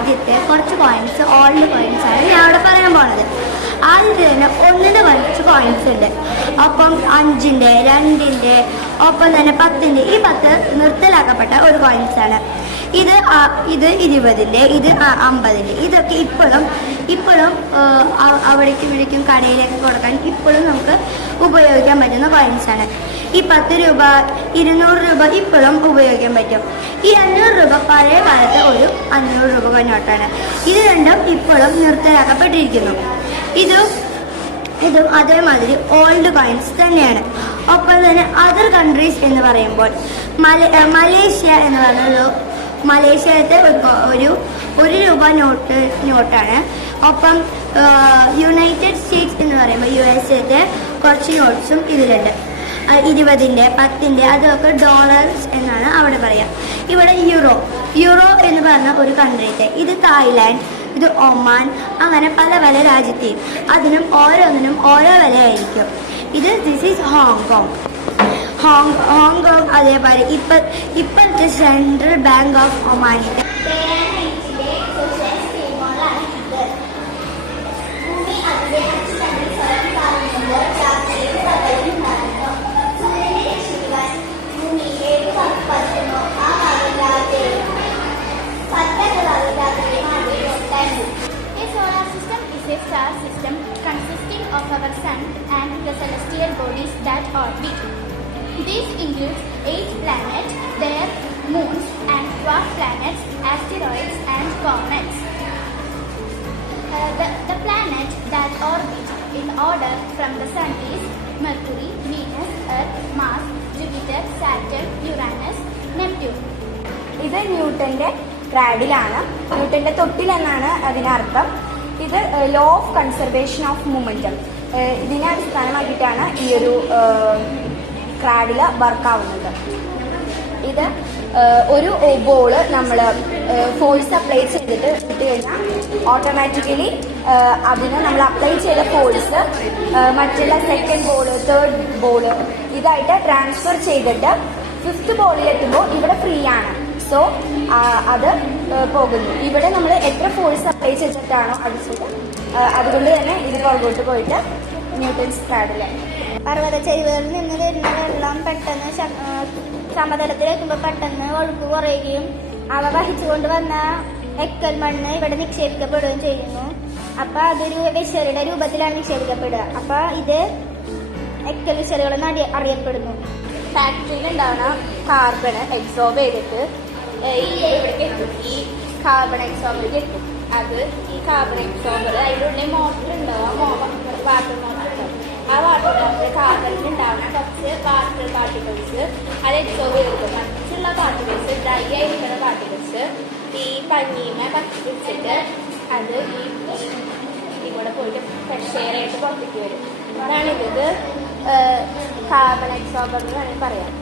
ആദ്യത്തെ കുറച്ച് coins old coins ആണ് ഞാൻ അവിടെ പറയാൻ പോണത്. ആദ്യത്തെ തന്നെ 1ന്റെ കുറച്ച് കോയിൻസ് ഉണ്ട്, ഒപ്പം 5ന്റെ 2ന്റെ ഒപ്പം തന്നെ 10ന്റെ. ഈ 10 നിർത്തലാക്കപ്പെട്ട ഒരു കോയിൻസ് ആണ്. ഇത് 20ന്റെ, ഇത് 50ന്റെ. ഇതൊക്കെ ഇപ്പോഴും അവിടേക്കും ഇവിടേക്കും കടയിലേക്ക് കൊടുക്കാൻ ഇപ്പോഴും നമുക്ക് ഉപയോഗിക്കാൻ പറ്റുന്ന കോയിൻസ് ആണ്. ഈ 10 രൂപ 200 രൂപ ഇപ്പോഴും ഉപയോഗിക്കാൻ പറ്റും. ഈ 500 രൂപ പഴയ കാലത്തെ ഒരു 500 രൂപ നോട്ടാണ്. ഇത് രണ്ടും ഇപ്പോഴും നിർത്തലാക്കപ്പെട്ടിരിക്കുന്നു. ഇതും അതേമാതിരി ഓൾഡ് കോയിൻസ് തന്നെയാണ്. ഒപ്പം തന്നെ അതർ കൺട്രീസ് എന്ന് പറയുമ്പോൾ മലേഷ്യ എന്ന് പറഞ്ഞൊരു മലേഷ്യത്തെ ഒരു രൂപ നോട്ടാണ്. ഒപ്പം യുണൈറ്റഡ് സ്റ്റേറ്റ്സ് എന്ന് പറയുമ്പോൾ USA കുറച്ച് നോട്ട്സും ഇതിലുണ്ട്. 20ന്റെ 10ന്റെ അതൊക്കെ ഡോളേഴ്സ് എന്നാണ് അവിടെ പറയാം. ഇവിടെ യൂറോ എന്ന് പറഞ്ഞ ഒരു കൺട്രിത്തെ, ഇത് തായ്ലാൻഡ്, ഇത് ഒമാൻ, അങ്ങനെ പല പല രാജ്യത്തെയും അതിനും ഓരോന്നിനും ഓരോ വിലയായിരിക്കും. This is Hong Kong. അതേപോലെ ഇപ്പോഴത്തെ സെൻട്രൽ ബാങ്ക് ഓഫ് ഒമാനിന്റെ A star system consisting of our sun and the celestial bodies that orbit. These include 8 planets, their moons, and dwarf planets, asteroids, and comets. The planets that orbit in order from the sun is Mercury, Venus, Earth, Mars, Jupiter, Saturn, Uranus, Neptune. ഇത് ന്യൂട്ടന്റെ ക്രാഡിലാണ്. ന്യൂട്ടന്റെ തൊട്ടിൽ എന്നാണ് അതിനർത്ഥം. ഇത് law of conservation of momentum, ഇതിനെ അടിസ്ഥാനമാക്കിയിട്ടാണ് ഈ ഒരു ക്രാഡിൽ വർക്കാവുന്നത്. ഇത് ഒരു ബോള് നമ്മൾ ഫോഴ്സ് അപ്ലൈ ചെയ്തിട്ട് ഇട്ട് കഴിഞ്ഞാൽ ഓട്ടോമാറ്റിക്കലി അതിന് നമ്മൾ അപ്ലൈ ചെയ്ത ഫോഴ്സ് മറ്റുള്ള സെക്കൻഡ് ബോള്, തേർഡ് ബോള് ഇതായിട്ട് ട്രാൻസ്ഫർ ചെയ്തിട്ട് 5th ബോളിലെത്തുമ്പോൾ ഇവിടെ ഫ്രീ ആണ്. സോ അത് പോകുന്നു. ഇവിടെ നമ്മൾ എത്ര ഫോഴ്സ് അപ്ലൈ ചെയ്തിട്ടാണോ അടിച്ചത് അതുകൊണ്ട് തന്നെ ഇത് പുറകോട്ട് പോയിട്ട് ന്യൂട്ടൺസ് ക്രാഡിൽ. പർവ്വതച്ചരിവുകളിൽ നിന്ന് വരുന്ന വെള്ളം പെട്ടെന്ന് സമതലത്തിലെത്തുമ്പോൾ പെട്ടെന്ന് ഒഴുക്ക് കുറയുകയും അവ വഹിച്ചുകൊണ്ട് വന്ന എക്കൽ മണ്ണ് ഇവിടെ നിക്ഷേപിക്കപ്പെടുകയും ചെയ്യുന്നു. അപ്പൊ അതൊരു വിശറിയുടെ രൂപത്തിലാണ് നിക്ഷേപിക്കപ്പെടുക. അപ്പൊ ഇത് എക്കൽ വിശറുകളെന്ന് അറിയപ്പെടുന്നു. ഫാക്ടറിയിൽ ഉണ്ടാവുന്ന കാർബൺ എക്സോർബ് ചെയ്തിട്ട് ഇവിടേക്ക് എത്തും. ഈ കാർബൺ എക്സോർബിലേക്ക് എത്തും. അത് ഈ കാർബൺ എക്സോർബർ അതിൻ്റെ ഉള്ളിൽ മോട്ടർ ഉണ്ടാവും. വാട്ടർ മോട്ടർ ഉണ്ടാവും. ആ വാട്ടർ മോട്ടർ കാർബണിൽ ഉണ്ടാവുന്ന കുറച്ച് വാട്ടർ പാർട്ടിക്കിൾസ് അത് എക്സോർബ് ചെയ്തെടുക്കും. മറ്റുള്ള പാർട്ടിക്കിൾസ് ഡ്രൈ ആയിരിക്കുന്ന പാർട്ടിക്കിൾസ് ഈ പഞ്ഞീമ കത്തിപ്പിടിച്ചിട്ട് അത് ഇവിടെ പോയിട്ട് ഫ്രഷ് എയർ ആയിട്ട് പുറത്തേക്ക് വരും. അതാണ് ഇത് കാർബൺ എക്സോർബർ എന്ന് വേണമെങ്കിൽ പറയാം.